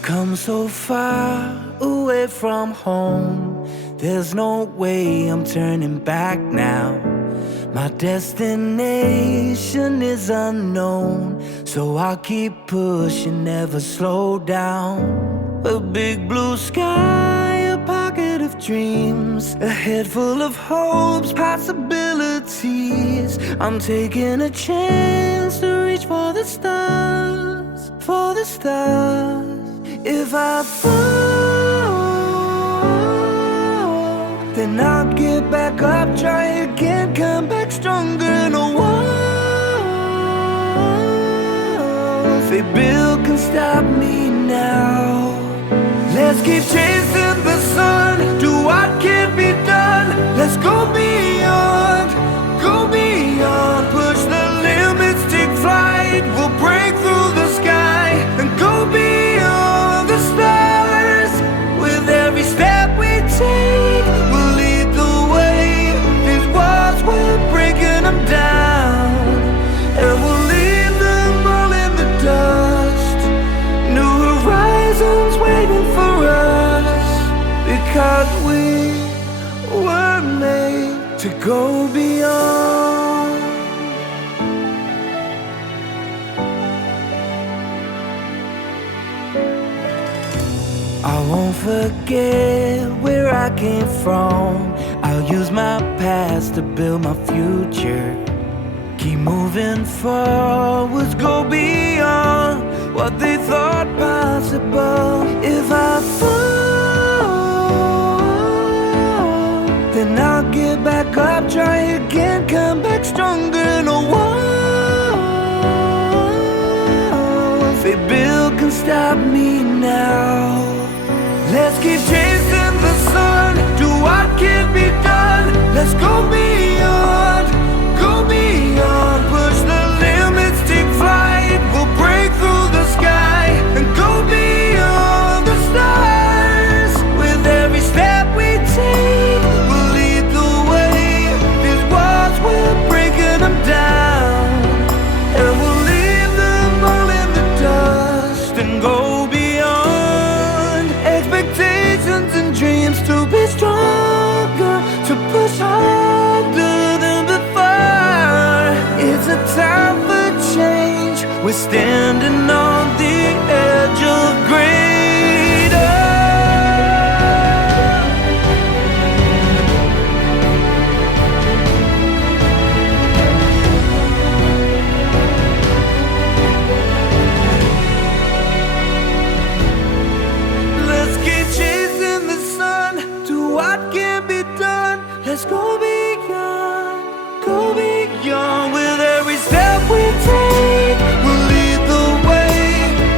We've come so far away from home. There's no way I'm turning back now. My destination is unknown, so I'll keep pushing, never slow down. A big blue sky, a pocket of dreams, a head full of hopes, possibilities. I'm taking a chance to reach for the stars, for the stars. If I fall, then I'll get back up, try again, come back stronger. No walls they build can stop me now. Let's keep chasing the sun, do what can't be done. Let's go beyond, push the limits, take flight. We'll break through the sky and go beyond the stars. With every step we take, we'll lead the way. These walls, we're breaking them down, and we'll leave them all in the dust. New horizons waiting for us, because we were made to go beyond. I won't forget where I came from. I'll use my past to build my future. Keep moving forwards, go beyond what they thought possible. If I fall, then I'll get back up, try again, come back stronger. No walls they build can stop me now. Let's keep chasing the sun, do what can't be done. Let's go beyond, push the limits, take flight. We'll break through the sky and go beyond the stars. With every step we take, we'll lead the way. These walls, we're breaking them down, and we'll leave them all in the dust and go beyond. Expectations and dreams to be stronger, to push harder than before. It's a time for change, we're standing on the edge of greater. Let's keep chasing the sun, do what can be done. Let's go beyond, with every step we take. We'll lead the way.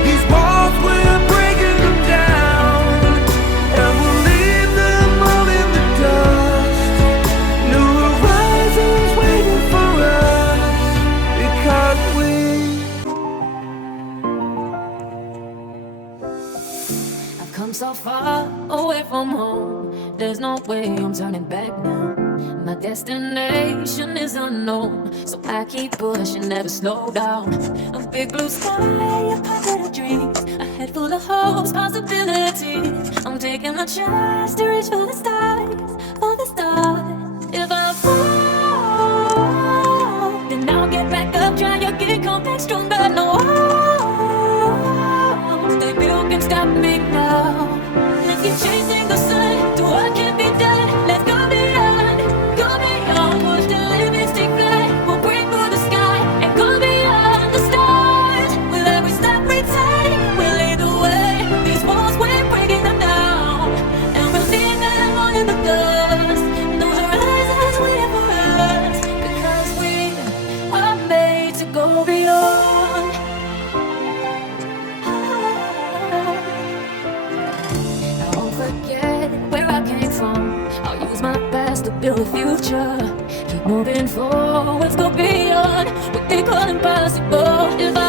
These walls, we're breaking them down, and we'll leave them all in the dust. New horizons waiting for us, because I've come so far away from home. There's no way I'm turning back now. My destination is unknown, so I keep pushing, never slow down. A big blue sky, a pocket of dreams, a head full of hopes, possibilities. I'm taking a chance to reach for the stars, for the stars. If I fall, then I'll get back up, try again, come back stronger. No walls they build can stop me now. Let's keep chasing the sun, do what can be done. Let's go beyond, push the limits, take flight. We'll break through the sky and go beyond the stars. With every step we take, we'll lead the way. These walls, we're breaking them down, and we'll leave them all in the dust. No horizons waiting for us, because we are made to go beyond. I won't forget where I came from. I'll use my past to build a future. Keep moving forward, go beyond what they call impossible. If I